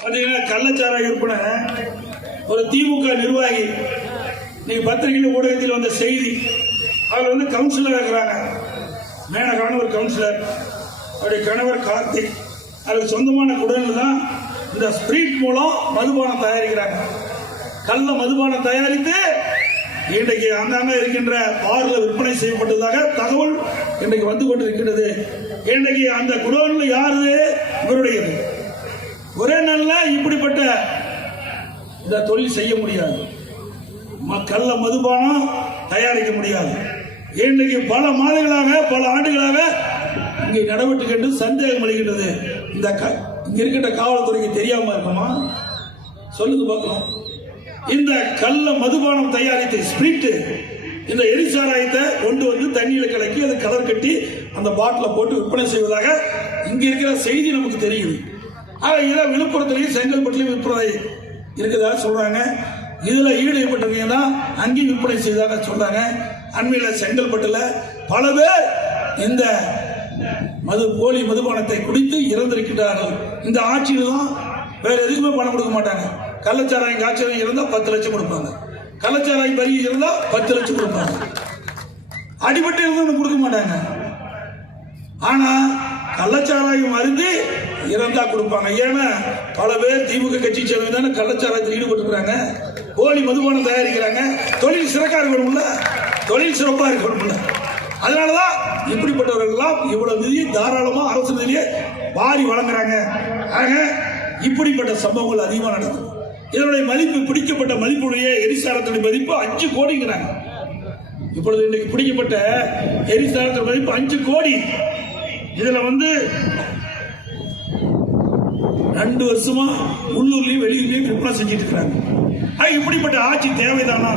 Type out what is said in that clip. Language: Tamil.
பார்த்தீங்கன்னா கள்ளச்சாராய விற்பனை ஒரு திமுக நிர்வாகி இன்னைக்கு பத்திரிகையில் ஊடகத்தில் வந்த செய்தி. அதில் வந்து கவுன்சிலர் இருக்கிறாங்க, மேனகான ஒரு கவுன்சிலர், அவருடைய கணவர் கார்த்திக். அதுக்கு சொந்தமான குடல் தான் இந்த ஸ்பிரிட் மூலம் மதுபானம் தயாரிக்கிறாங்க. கள்ள மதுபானம் தயாரித்து இன்றைக்கு அங்கங்க இருக்கின்ற பார்ல விற்பனை செய்யப்பட்டதாக தகவல் இன்றைக்கு வந்து கொண்டிருக்கிறது. இன்றைக்கு அந்த குடோன்ல யாரு? இவருடையது. ஒரே நாள்ல இப்படிப்பட்ட இந்த தொழில் செய்ய முடியாது, கள்ள மதுபானம் தயாரிக்க முடியாது. இன்றைக்கு பல மாதங்களாக பல ஆண்டுகளாக இங்கே நடவடிக்கை என்று சந்தேகம் அளிக்கின்றது. இந்த இங்க இருக்கின்ற காவல்துறைக்கு தெரியாம இருக்குமா? சொல்லுங்க பார்க்கலாம். இந்த கள்ள மதுபானம் தயாரித்து ஸ்பிரிட் இந்த எரிசாராயத்தை கொண்டு வந்து தண்ணியில கலக்கி அதை கலர் கட்டி அந்த பாட்டில போட்டு விற்பனை செய்வதாக இங்க இருக்கிற செய்தி நமக்கு தெரியுது. இதை விழுப்புரத்திலையும் செங்கல்பட்டுலையும் விற்பனை இருக்குதா சொல்றாங்க. இதுல ஈடுபட்டவங்க அங்கேயும் விற்பனை செய்ததாக சொல்றாங்க. அண்மையில செங்கல்பட்டுல பல பேர் இந்த போலி மதுபானத்தை குடித்து இறந்திருக்கிறார்கள். இந்த ஆட்சியில் தான் வேற எதுக்குமே பணம் கொடுக்க மாட்டாங்க. கள்ளச்சாராயம் காய்ச்சல் இருந்தா 10 லட்சம் கொடுப்பாங்க, கள்ளச்சாராயம் பறி இருந்தா 10 லட்சம் கொடுப்பாங்க, அடிபட்டு இருந்தா கொடுக்க மாட்டாங்க. ஆனா கள்ளச்சாராயம் அருந்து இறந்தா கொடுப்பாங்க. ஏன்னா பல பேர் திமுக கட்சி சேர்ந்து தானே கள்ளச்சாராயத்தில் ஈடுபட்டுக்கிறாங்க, போலி மதுபானம் தயாரிக்கிறாங்க. தொழில் சிறக்கா இருக்கணும்ல, தொழில் சிறப்பா இருக்கணும்ல. அதனாலதான் இப்படிப்பட்டவர்கள் எல்லாம் இவ்வளவு நிதியை தாராளமா அரசு நிதியை வாரி வழங்குறாங்க. ஆக இப்படிப்பட்ட சம்பவங்கள் அதிகமாக நடக்குது. இதனுடைய மதிப்பு, பிடிக்கப்பட்ட மதிப்புடைய எரிசாரத்துடைய மதிப்பு 5 கோடிங்கிறாங்க. இப்பொழுது இன்றைக்கு பிடிக்கப்பட்ட எரிசாரத்துடைய மதிப்பு 5 கோடி. இதுல வந்து 2 வருஷமா உள்ளூர்லயும் வெளியூர்லயும் விற்பனை செஞ்சிட்டு இருக்கிறாங்க. இப்படிப்பட்ட ஆட்சி தேவைதானா?